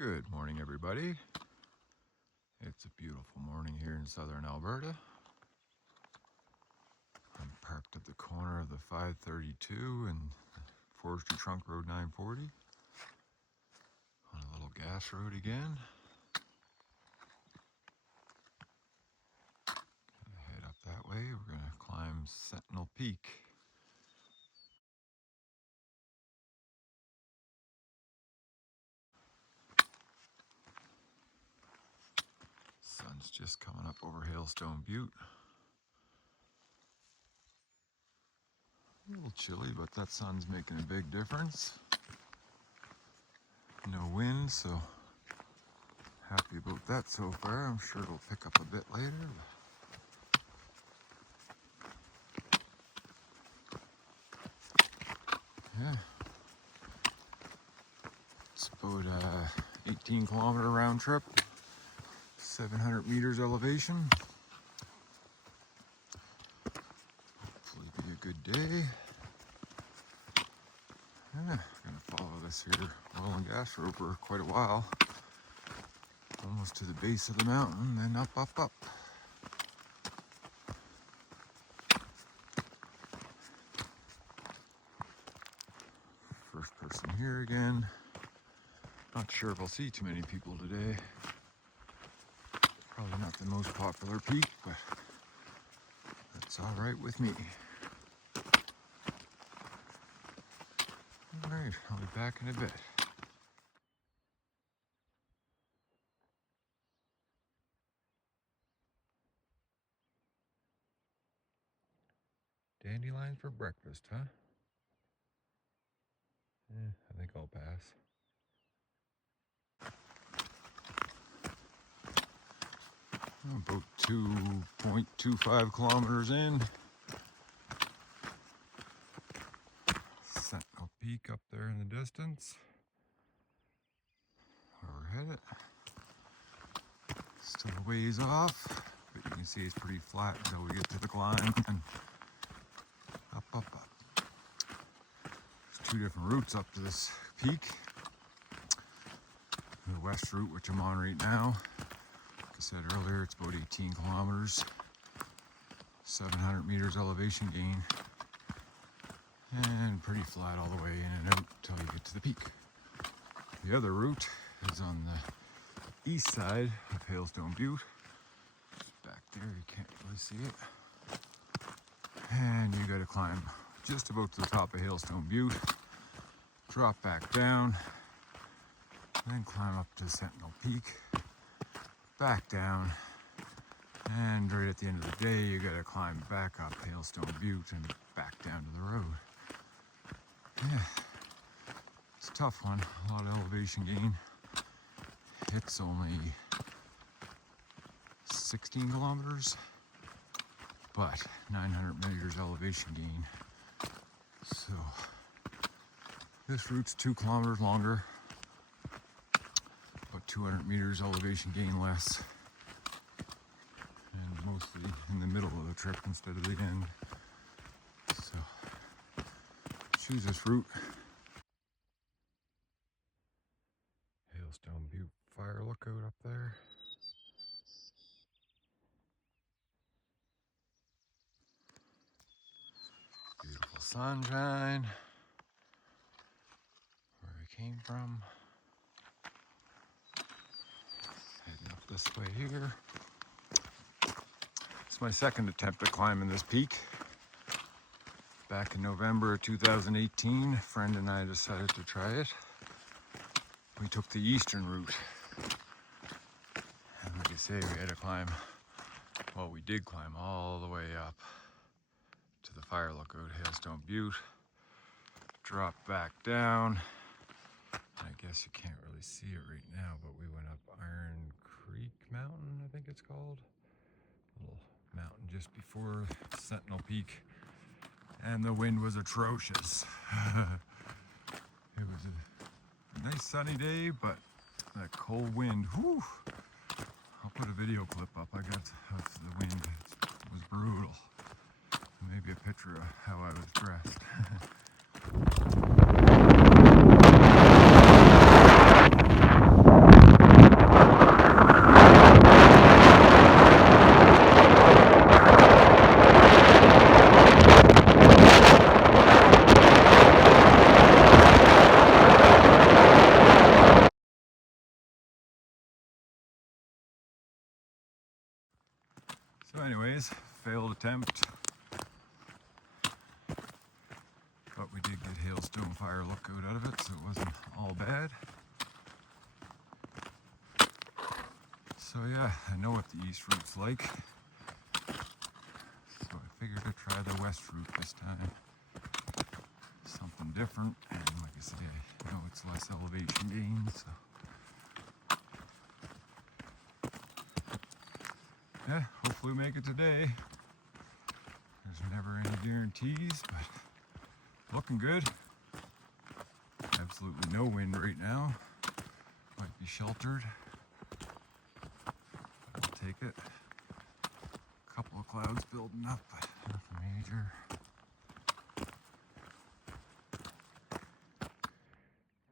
Good morning, everybody. It's a beautiful morning here in southern Alberta. I'm parked at the corner of the 532 and Forestry Trunk Road 940 on a little gas road again. Gonna head up that way. We're gonna climb Sentinel Peak. Sun's just coming up over Hailstone Butte. A little chilly, but that sun's making a big difference. No wind, so happy about that so far. I'm sure it'll pick up a bit later. Yeah. It's about a 18-kilometer round trip, 700 meters elevation. Hopefully be a good day. Yeah, gonna follow this here oil and gas road for quite a while. Almost to the base of the mountain, then up, up, up. First person here again. Not sure if I'll see too many people today. Probably not the most popular peak, but that's all right with me. All right, I'll be back in a bit. Dandelions for breakfast, huh? I think I'll pass. About 2.25 kilometers in. Sentinel Peak up there in the distance. Where we're headed. Still a ways off, but you can see it's pretty flat until we get to the climb and up, up, up. There's two different routes up to this peak. The west route, which I'm on right now. Like I said earlier, it's about 18 kilometers, 700 meters elevation gain, and pretty flat all the way in and out until you get to the peak. The other route is on the east side of Hailstone Butte. Back there, you can't really see it. And you gotta climb just about to the top of Hailstone Butte, drop back down, then climb up to Sentinel Peak, back down, and right at the end of the day, you gotta climb back up Hailstone Butte and back down to the road. Yeah, it's a tough one, a lot of elevation gain. It's only 16 kilometers, but 900 meters elevation gain. So this route's 2 kilometers longer, but 200 meters elevation gain less, and mostly in the middle of the trip instead of the end. So choose this route. Hailstone Butte fire lookout up there. Beautiful sunshine. Where I came from. Heading up this way here. It's my second attempt at climbing this peak. Back in November of 2018, a friend and I decided to try it. We took the eastern route. And like I say, we had to climb, well, we did climb all the way up to the fire lookout, Hailstone Butte. Drop back down. I guess you can't really see it right now, but we went up Iron Creek Mountain, I think it's called. A little mountain just before Sentinel Peak. And the wind was atrocious. It was a nice sunny day, but that cold wind, whew. I'll put a video clip up I got of the wind. It was brutal. Maybe a picture of how I was dressed. So anyways, failed attempt. But we did get hailstone fire lookout out of it, so it wasn't all bad. So yeah, I know what the east route's like. So I figured I'd try the west route this time. Something different, and like I say, I know it's less elevation gain, so. Yeah, hopefully we make it today. There's never any guarantees, but looking good. Absolutely no wind right now. Might be sheltered. I'll take it. A couple of clouds building up, but nothing major.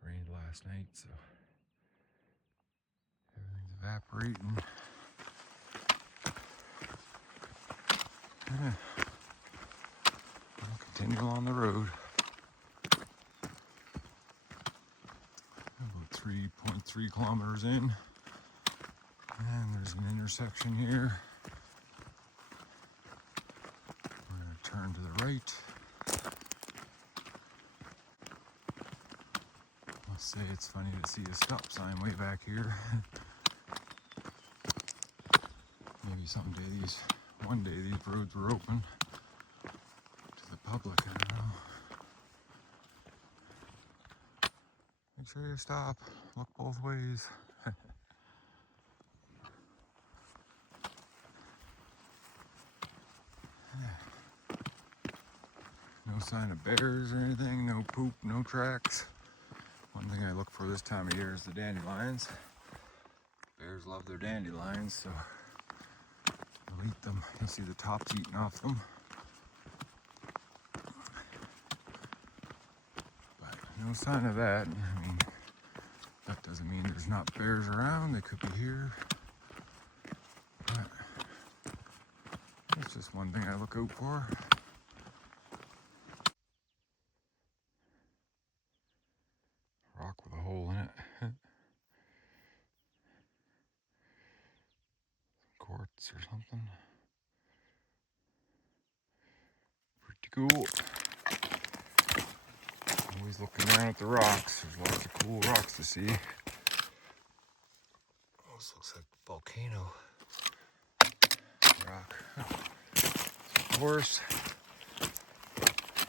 Rained last night, so everything's evaporating. Yeah. I'll continue on the road. About 3.3 kilometers in. And there's an intersection here. We're going to turn to the right. I must say it's funny to see a stop sign way back here. Maybe someday one day these roads were open to the public, I don't know. Make sure you stop, look both ways. No sign of bears or anything, no poop, no tracks. One thing I look for this time of year is the dandelions. Bears love their dandelions, so they'll eat them. You'll see the tops eaten off them. But no sign of that. I mean, that doesn't mean there's not bears around. They could be here. But it's just one thing I look out for. Rock with a hole in it. Quartz or something. Pretty cool. Always looking down at the rocks. There's lots of cool rocks to see. Oh, this looks like volcano rock. Of course.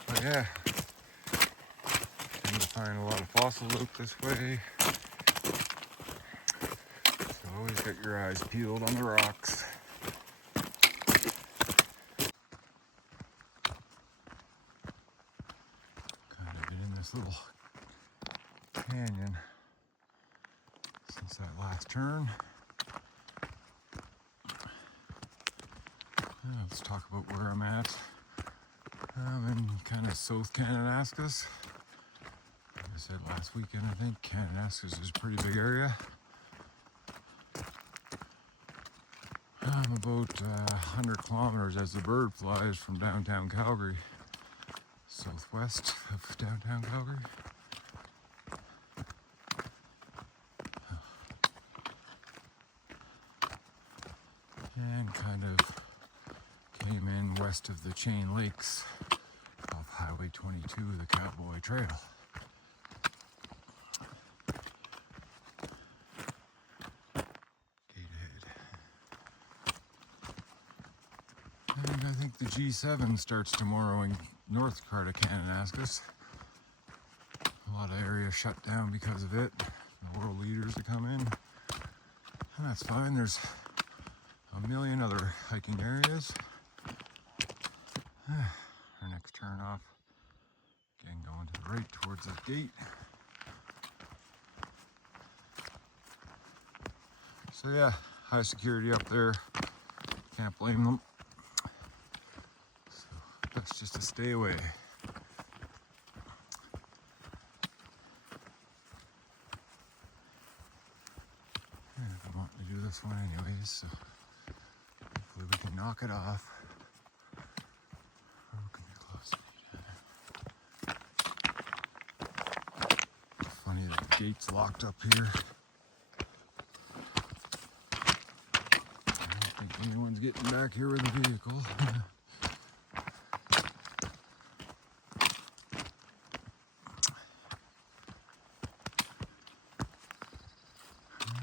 But yeah. Tend to find a lot of fossils out this way. So always got your eyes peeled on the rocks. Kind of been in this little canyon since that last turn. Let's talk about where I'm at. I'm in kind of South Kananaskis. Like I said last weekend, I think Kananaskis is a pretty big area. I'm about 100 kilometers as the bird flies from downtown Calgary, southwest of downtown Calgary. And kind of came in west of the Chain Lakes off Highway 22, the Cowboy Trail. Gate ahead. And I think the G7 starts tomorrow in North Kananaskis. A lot of areas shut down because of it. The world leaders that come in. And that's fine. There's a million other hiking areas. Our next turn off. Again, going to the right towards that gate. So yeah, high security up there. Can't blame them. So best just to stay away. Yeah, I've been wanting to do this one anyways, so hopefully we can knock it off. Funny that the gate's locked up here. I don't think Anyone's getting back here with a vehicle.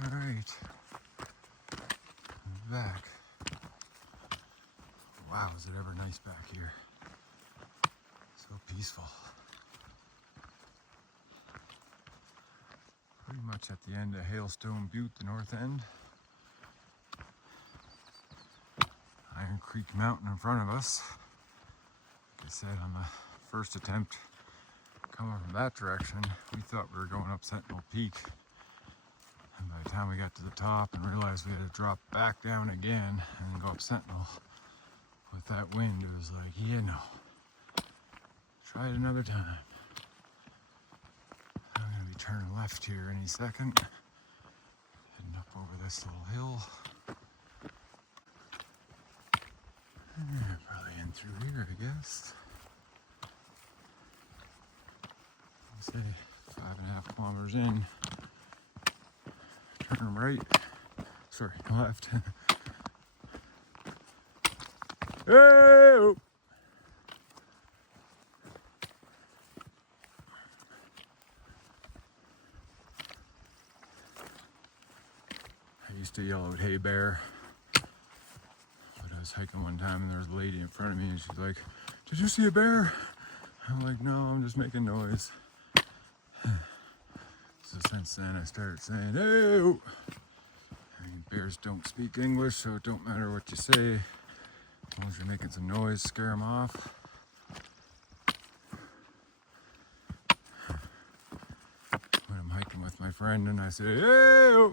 Alright. Back. Wow, is it ever nice back here? So peaceful. Pretty much at the end of Hailstone Butte, the north end. Iron Creek Mountain in front of us. Like I said, on the first attempt coming from that direction, we thought we were going up Sentinel Peak. And by the time we got to the top and realized we had to drop back down again and go up Sentinel, with that wind, it was like, yeah, no. Try it another time. I'm gonna be turning left here any second. Heading up over this little hill. Probably in through here, I guess. Let's say 5.5 kilometers in. Turn right. Sorry, left. Hey! I used to yell out, "Hey bear." But I was hiking one time and there was a lady in front of me and she's like, "Did you see a bear?" I'm like, "No, I'm just making noise." So since then I started saying, "Hey!" I mean, bears don't speak English, so it don't matter what you say. As long as you're making some noise, scare them off. When I'm hiking with my friend and I say, "Hey!"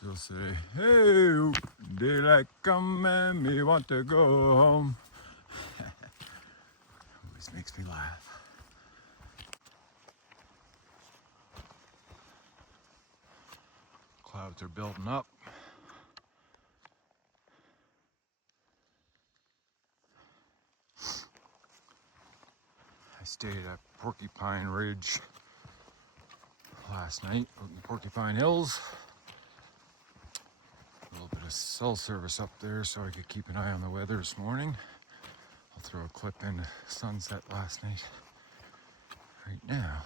she'll say, "Hey, daylight come and me want to go home." Always makes me laugh. Clouds are building up. I stayed at Porcupine Ridge last night out in the Porcupine Hills. A little bit of cell service up there so I could keep an eye on the weather this morning. I'll throw a clip in sunset last night right now.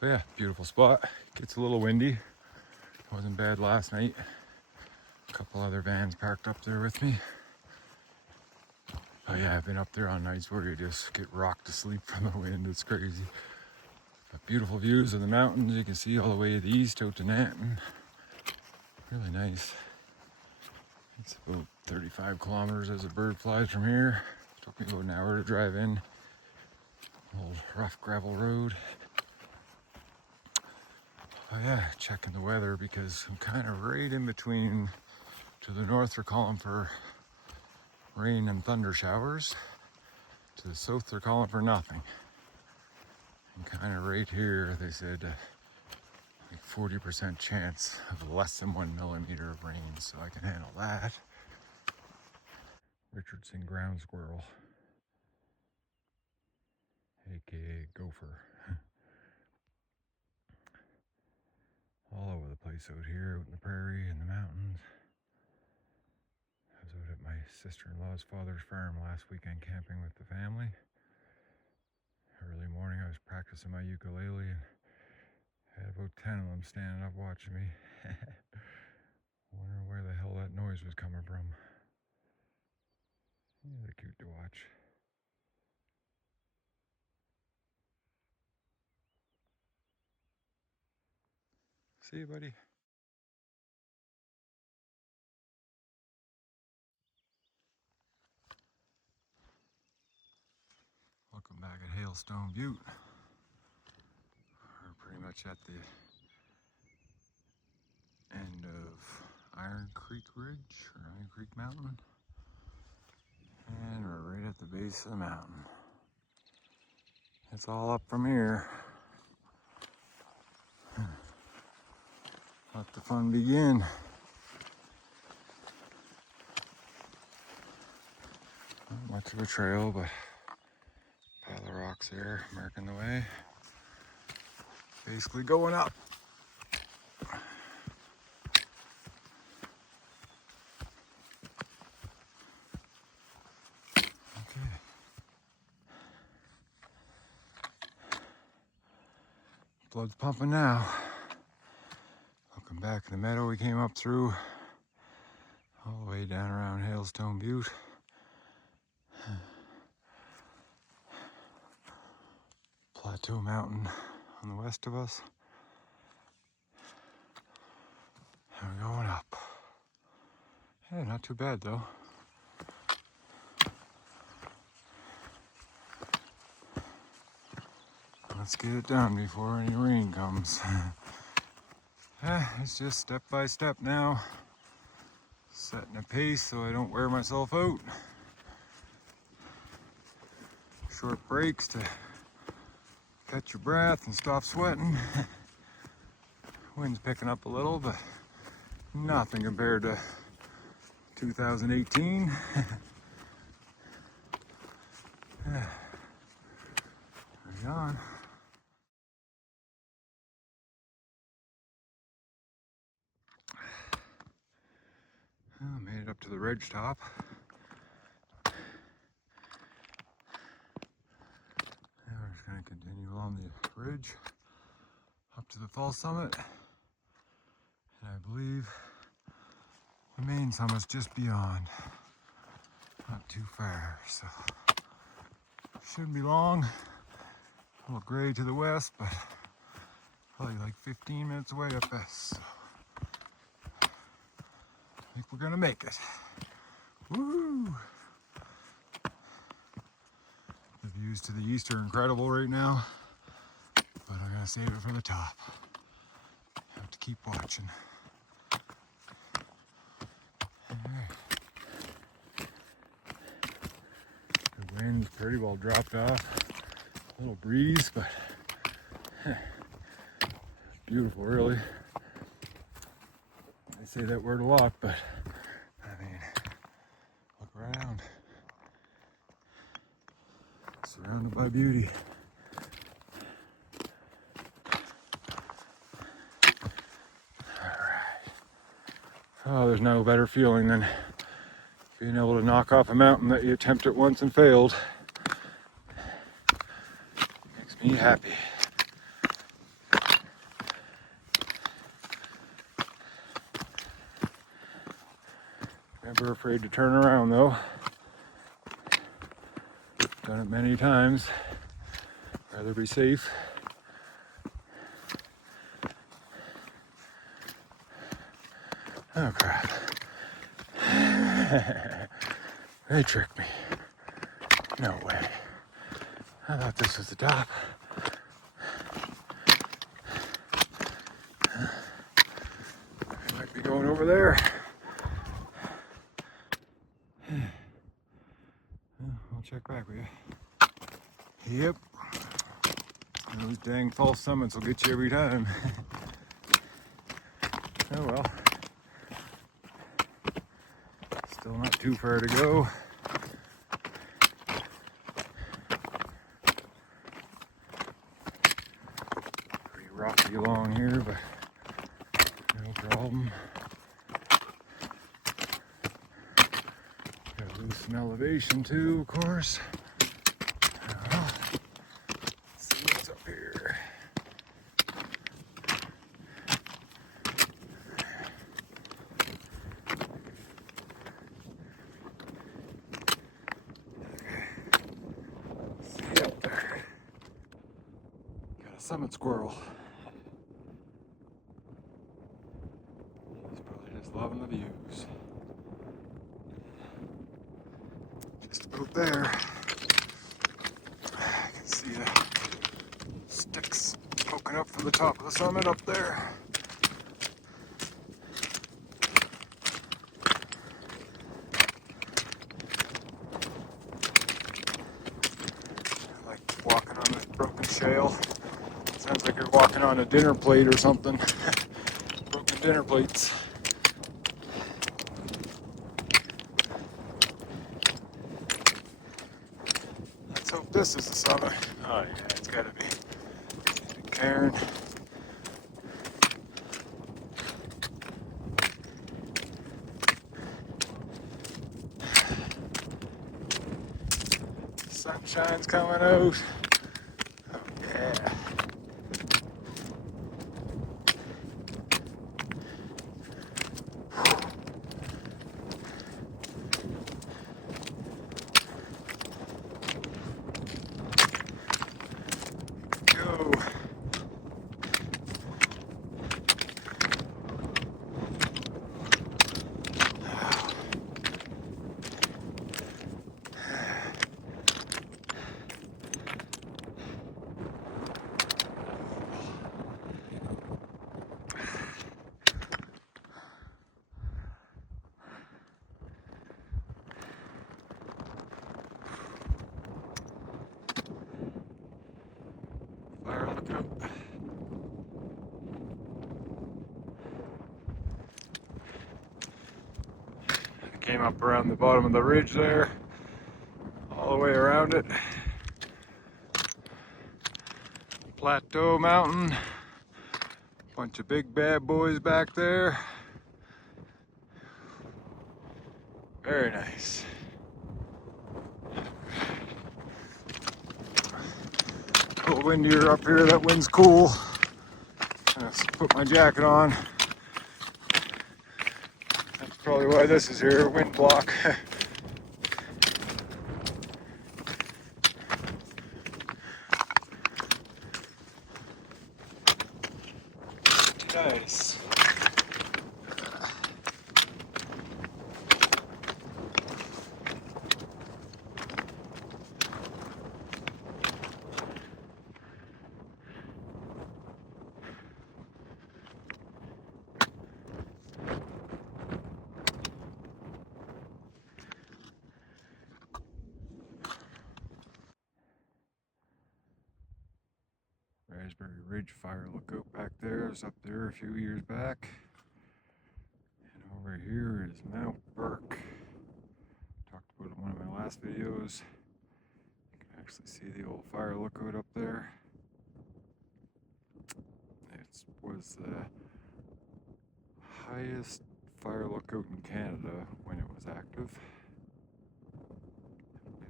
But yeah, beautiful spot. Gets a little windy. Wasn't bad last night. A couple other vans parked up there with me. Oh yeah, I've been up there on nights where you just get rocked to sleep from the wind. It's crazy. Got beautiful views of the mountains. You can see all the way to the east out to Nanton. Really nice. It's about 35 kilometers as a bird flies from here. Took me about an hour to drive in. Old rough gravel road. Oh yeah, checking the weather because I'm kind of right in between. To the north they're calling for rain and thunder showers. To the south they're calling for nothing. And kind of right here they said like 40% chance of less than 1 millimeter of rain, so I can handle that. Richardson ground squirrel, aka gopher. All over the place out here, out in the prairie and the mountains. I was out at my sister-in-law's father's farm last weekend camping with the family. Early morning I was practicing my ukulele and had about 10 of them standing up watching me. Wondering where the hell that noise was coming from. Yeah, they're cute to watch. See you, buddy. Welcome back at Hailstone Butte. We're pretty much at the end of Iron Creek Ridge, or Iron Creek Mountain. And we're right at the base of the mountain. It's all up from here. Let the fun begin. Not much of a trail, but a pile of rocks there marking the way. Basically going up. Okay. Blood's pumping now. Looking back in the meadow we came up through, all the way down around Hailstone Butte. Plateau Mountain on the west of us. And we're going up. Yeah, not too bad though. Let's get it done before any rain comes. It's just step by step now. Setting a pace so I don't wear myself out. Short breaks to catch your breath and stop sweating. Wind's picking up a little, but nothing compared to 2018. We're on. I made it up to the ridge top. Now we're just going to continue along the ridge up to the fall summit. And I believe the main summit's just beyond. Not too far, so shouldn't be long. A little gray to the west, but probably like 15 minutes away up this. So I think we're gonna make it. Woo! The views to the east are incredible right now, but I'm gonna save it for the top. Have to keep watching. Alright. The wind's pretty well dropped off. A little breeze, but beautiful, really. I say that word a lot, but I mean, look around. Surrounded by beauty. Alright. Oh, there's no better feeling than being able to knock off a mountain that you attempted once and failed. Makes me happy. Never afraid to turn around though. Done it many times. Rather be safe. Oh crap. They tricked me. No way. I thought this was the top. I might be going over there. I'll check back with you. Yep. Those dang false summits will get you every time. Oh well. Still not too far to go. Pretty rocky along here, but no problem. Gotta lose some elevation too, of course. Let's see what's up here. See up there. Got a summit squirrel. He's probably just loving the views. Just about there. I can see the sticks poking up from the top of the summit up there. I like walking on this broken shale. Sounds like you're walking on a dinner plate or something. Broken dinner plates. Let's hope this is the summer. Oh yeah, it's gotta be. Karen. Sunshine's coming out. Oh yeah. Go. Fire lookout. I came up around the bottom of the ridge there, all the way around it. Plateau Mountain. Bunch of big bad boys back there. Very nice. A little windier up here. That wind's cool. Let's put my jacket on. That's probably why this is here, wind block. Nice. Raspberry Ridge fire lookout back there. I was up there a few years back. And over here is Mount Burke. Talked about it in one of my last videos. You can actually see the old fire lookout up there. It was the highest fire lookout in Canada when it was active.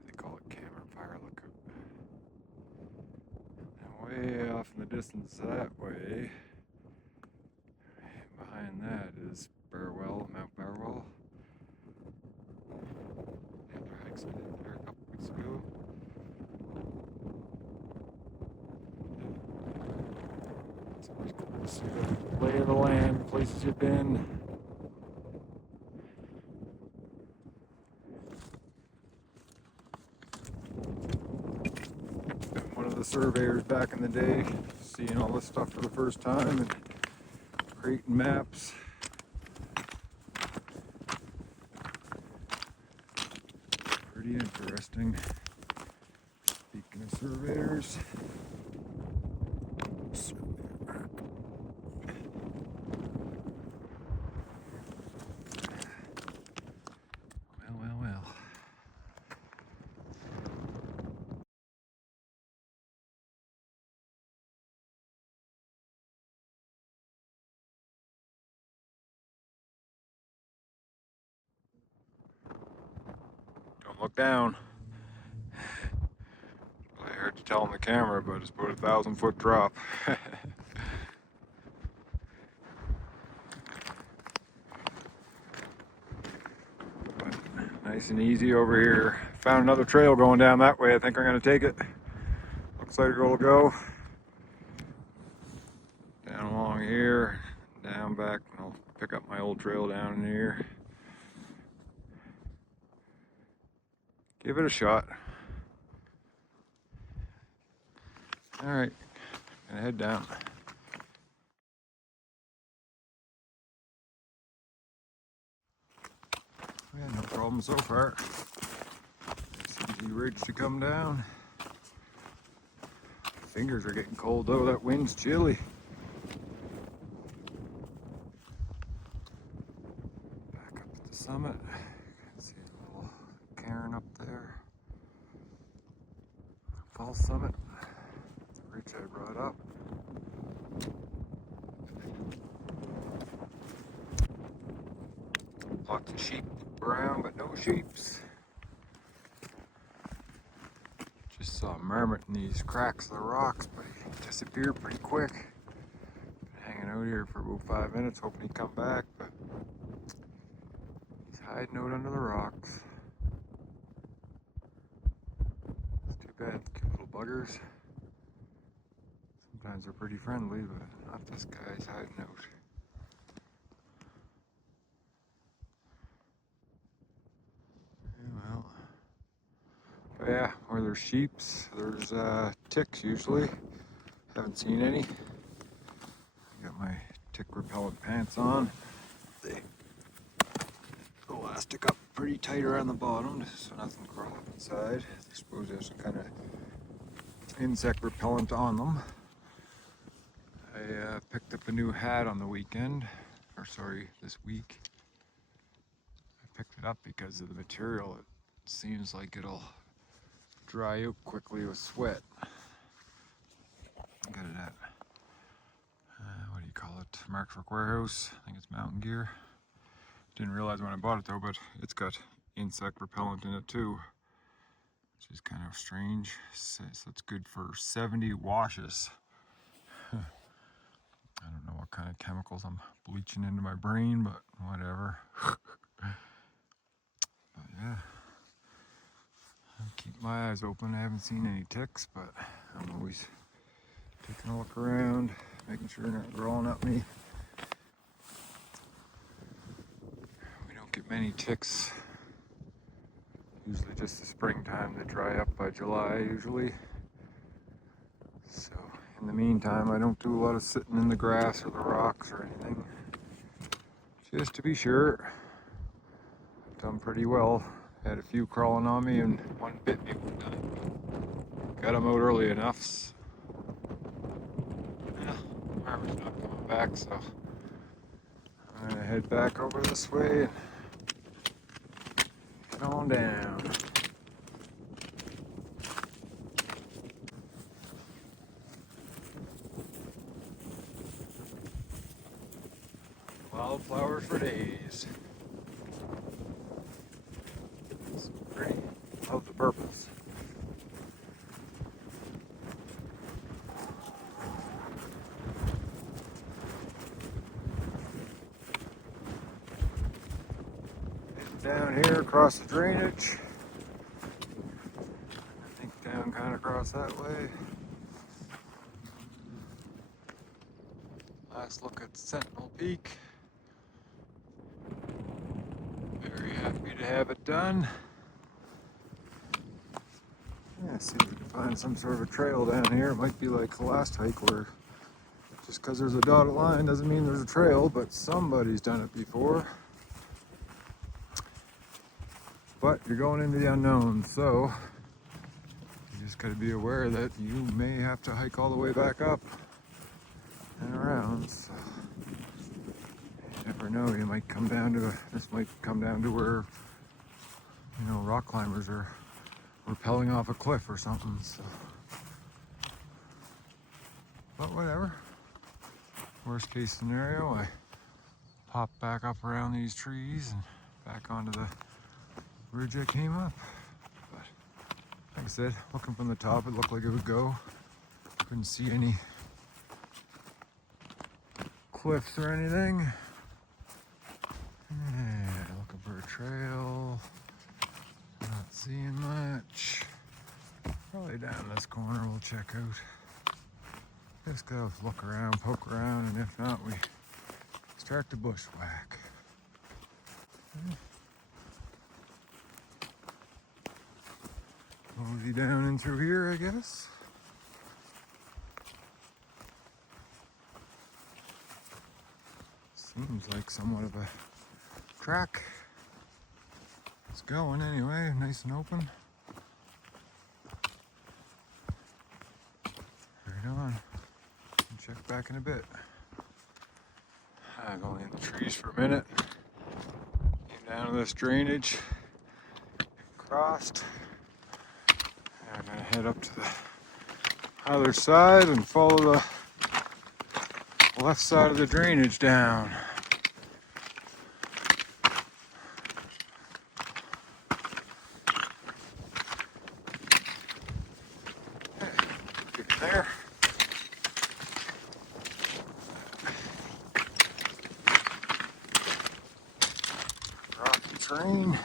They call it Cameron Fire Lookout. Way off in the distance that way, behind that is Barwell, Mount Barwell. The other hikes I did there a couple weeks ago. It's always cool to see the lay of the land, places you've been. The surveyors back in the day, seeing all this stuff for the first time and creating maps. Pretty interesting. Speaking of surveyors, well. Don't look down. I heard you tell on the camera, but it's about 1,000-foot drop. But nice and easy over here. Found another trail going down that way. I think I'm going to take it. Looks like it'll go down along here, down back, and I'll pick up my old trail down in here. Give it a shot. All right, gonna head down. Yeah, no problem so far. It's an easy ridge to come down. Fingers are getting cold though, that wind's chilly. summit. See a little cairn up there. Falls summit, ridge I brought up. Lots of sheep around, but no sheeps. Just saw a marmot in these cracks of the rocks, but he disappeared pretty quick. Been hanging out here for about 5 minutes, hoping he'd come back, but he's hiding out under the rocks. It's too bad, cute little buggers. Sometimes they're pretty friendly, but not this guy's hiding out. Yeah, where there's sheeps, there's ticks usually. Haven't seen any. Got my tick repellent pants on. They elastic up pretty tight around the bottom so nothing crawl up inside. I suppose there's some kind of insect repellent on them. I picked up a new hat on the weekend, or sorry, this week. I picked it up because of the material. It seems like it'll dry out quickly with sweat. Got it at, what do you call it, Mark's Work Warehouse. I think it's Mountain Gear. Didn't realize when I bought it though, but it's got insect repellent in it too, which is kind of strange. So it's good for 70 washes. I don't know what kind of chemicals I'm bleaching into my brain, but whatever. But yeah. I keep my eyes open. I haven't seen any ticks, but I'm always taking a look around, making sure they're not crawling at me. We don't get many ticks. Usually just the springtime. They dry up by July usually. So in the meantime, I don't do a lot of sitting in the grass or the rocks or anything. Just to be sure. I've done pretty well. Had a few crawling on me and one bit me one time. Got them out early enough. So. Yeah, armor's not coming back, so I'm gonna head back over this way and get on down. Wildflowers for days. Pretty. Love the purples. Down here across the drainage. I think down kind of across that way. Last look at Sentinel Peak. Very happy to have it done. Yeah, see if we can find some sort of a trail down here. It might be like the last hike where just because there's a dotted line doesn't mean there's a trail, but somebody's done it before. But you're going into the unknown, so you just got to be aware that you may have to hike all the way back up and around. So you never know, you might come down to, this might come down to where, you know, rock climbers are rappelling off a cliff or something, so. But whatever. Worst case scenario, I pop back up around these trees and back onto the ridge I came up. But like I said, looking from the top, it looked like it would go. Couldn't see any cliffs or anything. Yeah, looking for a trail. Not seeing much. Probably down this corner we'll check out. Just go look around, poke around, and if not, we start to bushwhack. Mosey down in through here, I guess. Seems like somewhat of a track. It's going anyway, nice and open. Right on. Check back in a bit. I'm going in the trees for a minute. Came Down this drainage, crossed. And I'm gonna head up to the other side and follow the left side of the drainage down. Get in there. Rocky terrain.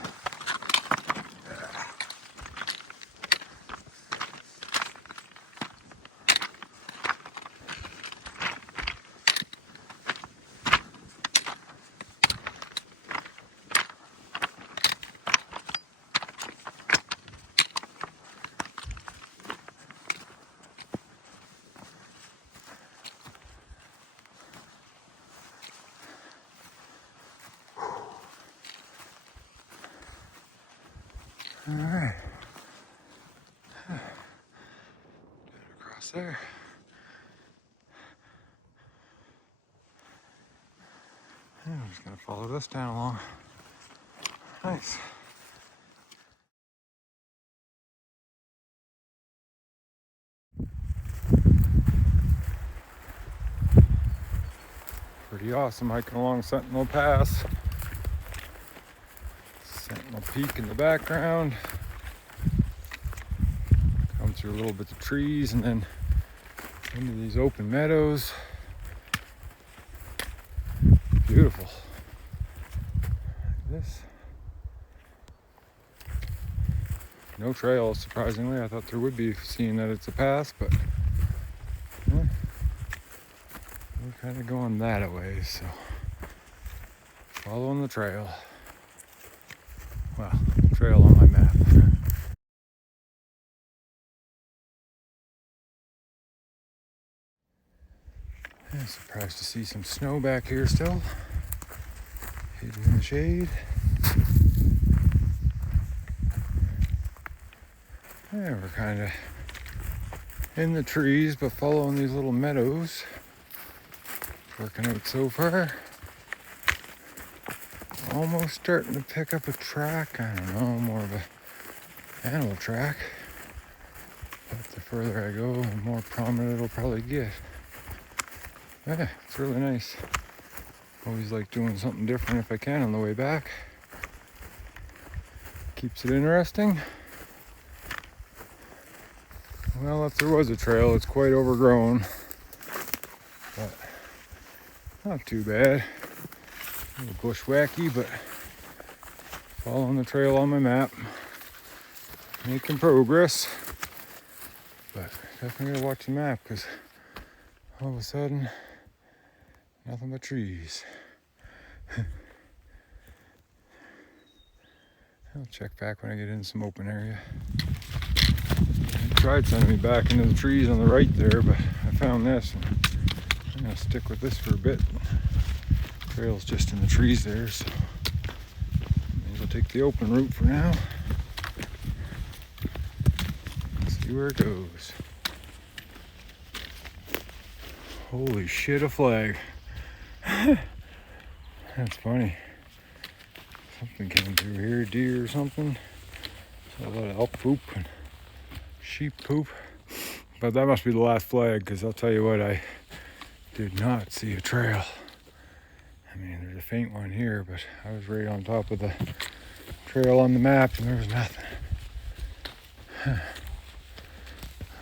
All right. Across there. And I'm just gonna follow this down along. Nice. Pretty awesome hiking along Sentinel Pass. Sentinel Peak in the background. Come through a little bit of trees and then into these open meadows. Beautiful. Like this. No trails, surprisingly. I thought there would be, seeing that it's a pass, but we're kind of going that way, so following the trail. Well, trail on my map. I'm surprised to see some snow back here still. Hidden in the shade. Yeah, we're kind of in the trees, but following these little meadows. Working out so far. Almost starting to pick up a track. I don't know, more of a animal track. But the further I go, the more prominent it'll probably get. Yeah, it's really nice. Always like doing something different if I can on the way back. Keeps it interesting. Well, if there was a trail, it's quite overgrown. But not too bad. A little bushwhacky, but following the trail on my map. Making progress. But definitely gotta watch the map because all of a sudden, nothing but trees. I'll check back when I get in some open area. It tried sending me back into the trees on the right there, but I found this. And I'm gonna stick with this for a bit. The trail's just in the trees there, so maybe I'll take the open route for now. See where it goes. Holy shit, a flag. That's funny. Something came through here, deer or something. Saw a lot of elk poop and sheep poop. But that must be the last flag, because I'll tell you what, I did not see a trail. I mean, there's a faint one here, but I was right on top of the trail on the map and there was nothing.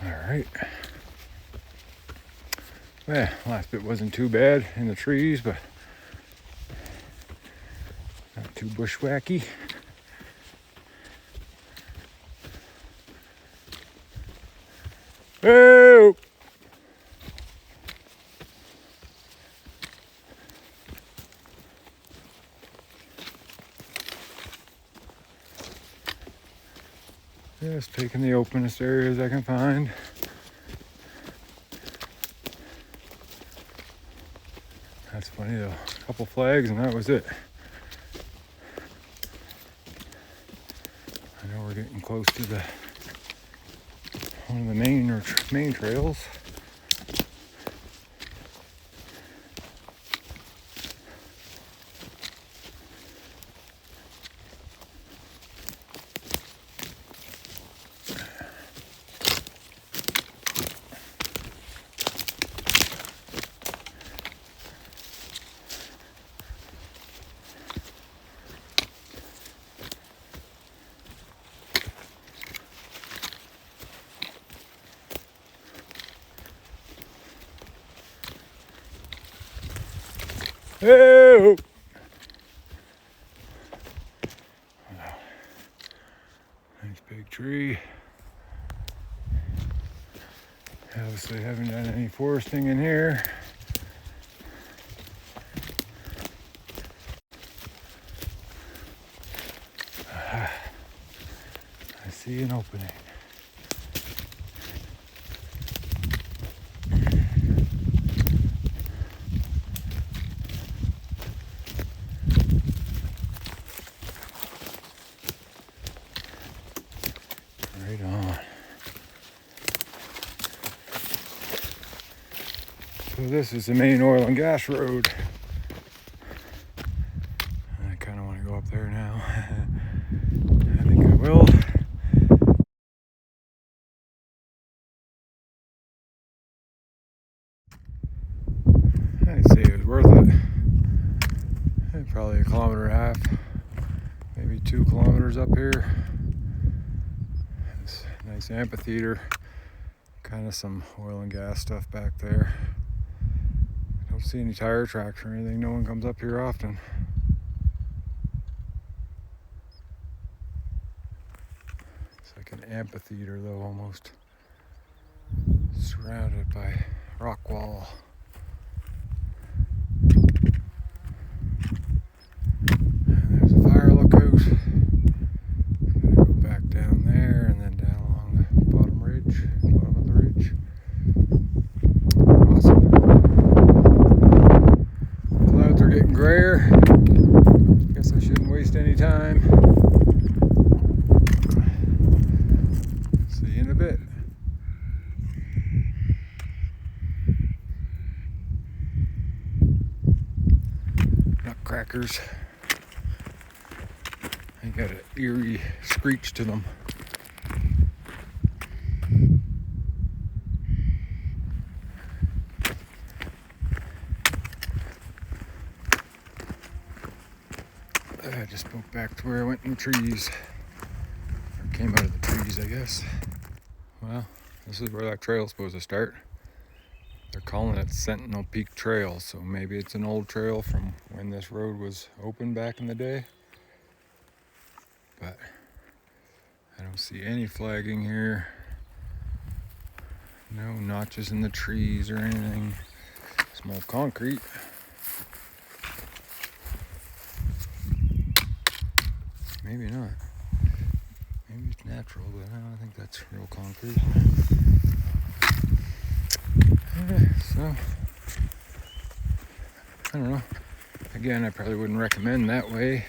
Alright. Well, last bit wasn't too bad in the trees, but not too bushwhacky. Oh! Just taking the openest areas I can find. That's funny though. A couple flags and that was it. I know we're getting close to the one of the main trails. Hey! Nice big tree. Obviously haven't done any foresting in here. I see an opening. Right on. So this is the main oil and gas road. I kind of want to go up there now. I think I will. I'd say it was worth it. Probably a kilometer and a half, maybe 2 kilometers up here. This nice amphitheater, kind of some oil and gas stuff back there. I don't see any tire tracks or anything. No one comes up here often. It's like an amphitheater though, almost surrounded by rock wall. And there's a fire lookout. Gonna go back down there and then down along the bottom of the ridge. Awesome. Clouds are getting grayer. Guess I shouldn't waste any time. See you in a bit. Nutcrackers. They got an eerie screech to them. I just spoke back to where I went in the trees. Or came out of the trees, I guess. Well, this is where that trail's supposed to start. They're calling it Sentinel Peak Trail, so maybe it's an old trail from when this road was open back in the day. But I don't see any flagging here. No notches in the trees or anything. Small concrete. Maybe not. Maybe it's natural, but I don't think that's real concrete. Okay, so I don't know. Again, I probably wouldn't recommend that way.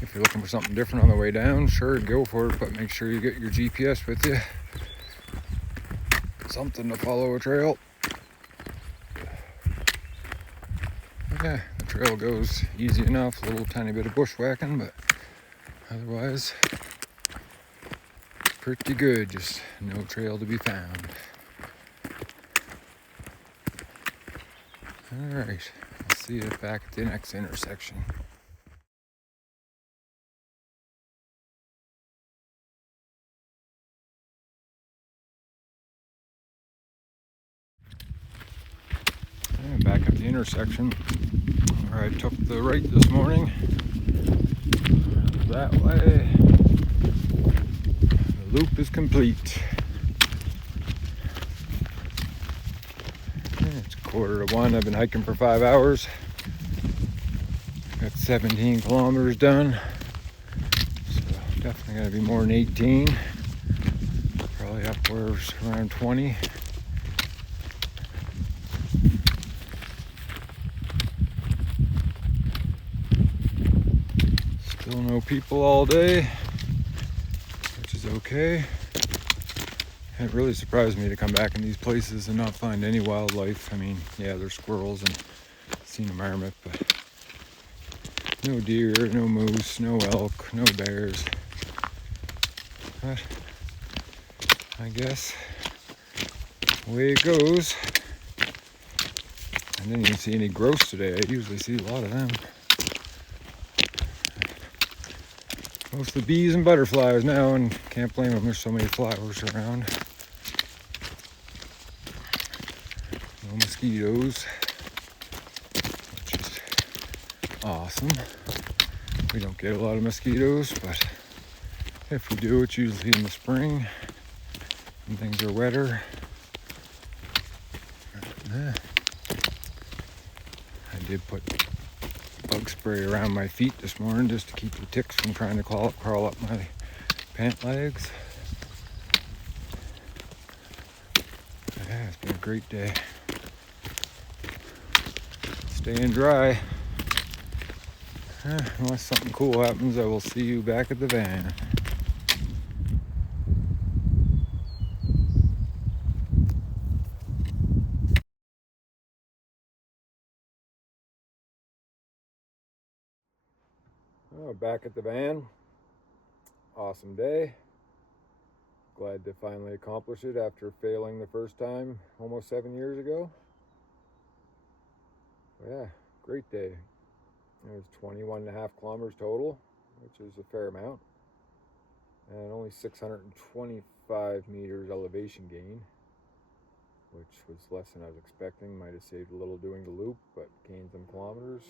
If you're looking for something different on the way down, sure, go for it, but make sure you get your GPS with you. Something to follow a trail. Yeah, the trail goes easy enough, a little tiny bit of bushwhacking, but otherwise, pretty good, just no trail to be found. Alright, I'll see you back at the next intersection. And back at the intersection where I took the right this morning. That way. The loop is complete. It's 1:45. I've been hiking for 5 hours. Got 17 kilometers done. So definitely gotta be more than 18. Probably upwards around 20. Still no people all day, which is okay. It really surprised me to come back in these places and not find any wildlife. I mean, yeah, there's squirrels and seen a marmot, but no deer, no moose, no elk, no bears. But I guess the way it goes. I didn't even see any grouse today. I usually see a lot of them. Most of the bees and butterflies now, and can't blame them, there's so many flowers around. No mosquitoes, which is awesome. We don't get a lot of mosquitoes, but if we do, it's usually in the spring when things are wetter. I did put bug spray around my feet this morning just to keep the ticks from trying to crawl up my pant legs. Yeah, it's been a great day. Staying dry. Unless something cool happens, I will see you back at the van. Oh, back at the van. Awesome day. Glad to finally accomplish it after failing the first time almost 7 years ago. Yeah, great day. It was 21.5 kilometers total, which is a fair amount, and only 625 meters elevation gain, which was less than I was expecting. Might have saved a little doing the loop, but gained some kilometers.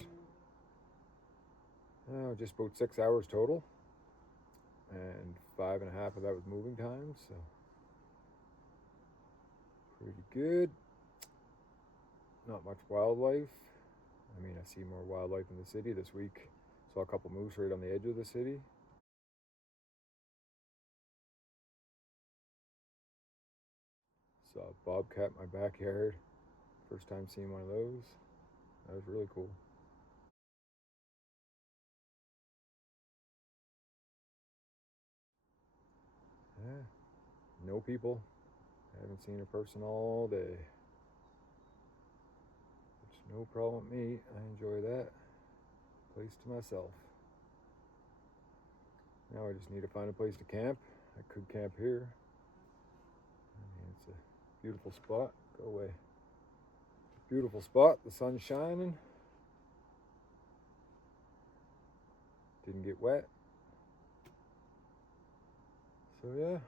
Just about 6 hours total, and 5.5 of that was moving time, so pretty good. Not much wildlife. I mean, I see more wildlife in the city this week. Saw a couple moose right on the edge of the city. Saw a bobcat in my backyard. First time seeing one of those. That was really cool. Yeah, no people. I haven't seen a person all day. Which no problem with me. I enjoy that. Place to myself. Now I just need to find a place to camp. I could camp here. I mean, it's a beautiful spot. Go away. Beautiful spot. The sun's shining. Didn't get wet. So yeah.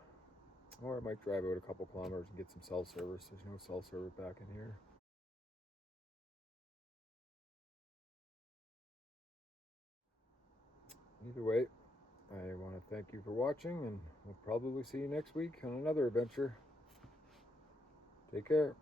Or I might drive out a couple kilometers and get some cell service. There's no cell service back in here. Either way, I want to thank you for watching, and we'll probably see you next week on another adventure. Take care.